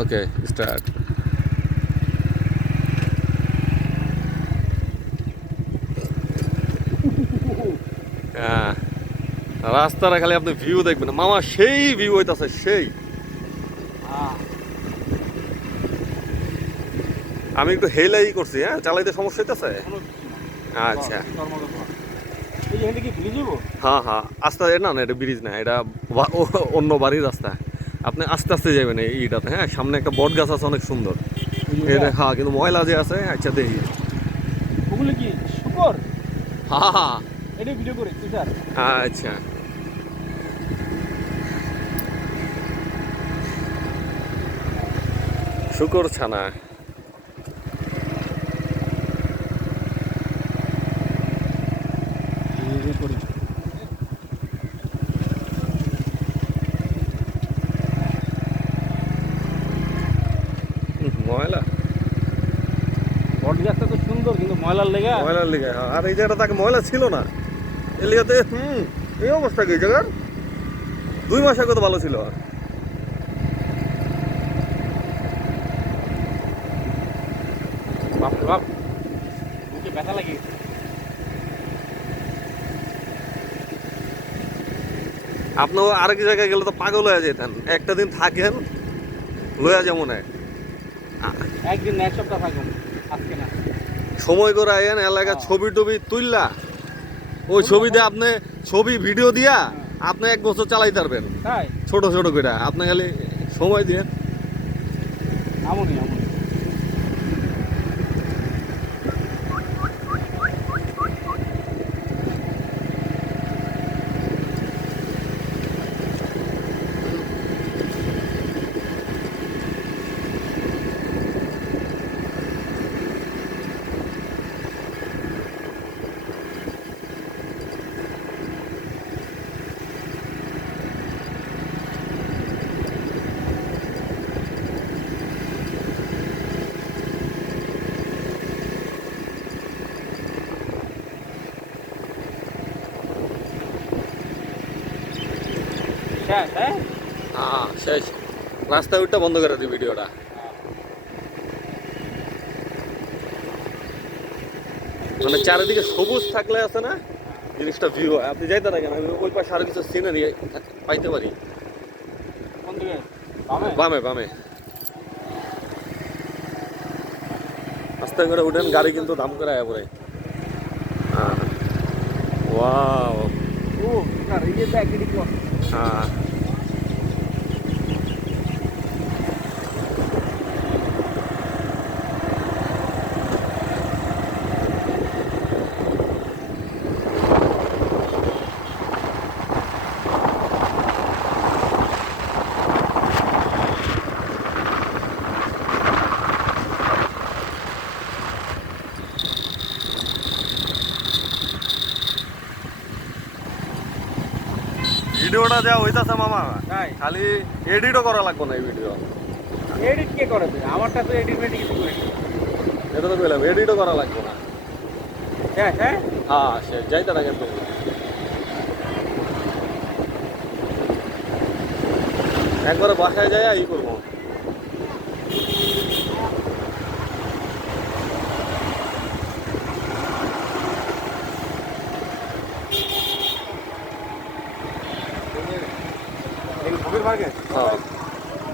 Okay start. হ্যাঁ, রাস্তাটা খালি আপনি ভিউ দেখবেন মামা, সেই ভিউ হইতাছে সেই। আমি একটু হেলাই করছি, হ্যাঁ চালাইতে সমস্যা হইতেছে। আচ্ছা হ্যাঁ হ্যাঁ, আস্তে না না, এটা ব্রিজ না, এটা অন্য বাড়ির রাস্তা। আপনি আস্তে আস্তে যাবেন এইটাতে। হ্যাঁ, সামনে একটা বট গাছ আছে অনেক সুন্দর। এটা হ্যাঁ, কিন্তু ময়লা যে আছে। আচ্ছা দেখি ওগুলো কি শুকর? হ্যাঁ হ্যাঁ এটা ভিডিও করে স্যার। আচ্ছা, শুকর ছানা। ময়লা, বট গাছটা তো সুন্দর কিন্তু ময়লার লেগা। ময়লার লিগে। হ্যাঁ, আর এই জায়গাটা তাকে ময়লা ছিল না এই লিগাতে। এই অবস্থা কি জায়গার? 2 মাস আগে তো ভালো ছিল। বাপরে বাপ, বুকে ব্যথা লাগে। আপনি আরেক জায়গায় গেলে তো পাগল হয়ে যেতেন। একটা দিন থাকেন, লয়া যেমন একদিন না, এক সপ্তাহ থাকুন, আজকে না। সময় করে আইন এলাকার ছবি টবি তুললা, ওই ছবিতে আপনি ছবি ভিডিও দিয়া আপনি 1 বছর চালাইতে পারবেন। তাই ছোট ছোট করে আপনি খালি সময় দিয়ে। আমনি আমনি। হ্যাঁ হ্যাঁ হ্যাঁ শেষ। রাস্তায় উঠটা বন্ধ করে দিই ভিডিওটা। মানে চারিদিকে সবুজ থাকলে আছে না জিনিসটা ভিউ হয়। আপনি যাইতে থাকেন, আমি ওই পাশে আরো কিছু সিনারি পাইতে পারি। কোন দিকে? বামে? বামে বামে। আস্তে করে উঠেন, গাড়ি কিন্তু দাম করে আয়া পড়ে। ওয়াও। ও স্যার, এই যে ব্যাগ এডি ক্লক। হ্যাঁ, ভিডিওটা যা হইতাছে মামা, তাই খালি এডিটও করা লাগবে না এই ভিডিও। এডিট কে করে দেবে? আমারটা তো এডিট মেডিট কিছু করে। এটা তো বললাম এডিটও করা লাগবে না। হ্যাঁ হ্যাঁ হ্যাঁ সে যাইতে থাকেন তো। একবারে বাসায় যাই ই করবো। এই গভীর মার্কেট। হ্যাঁ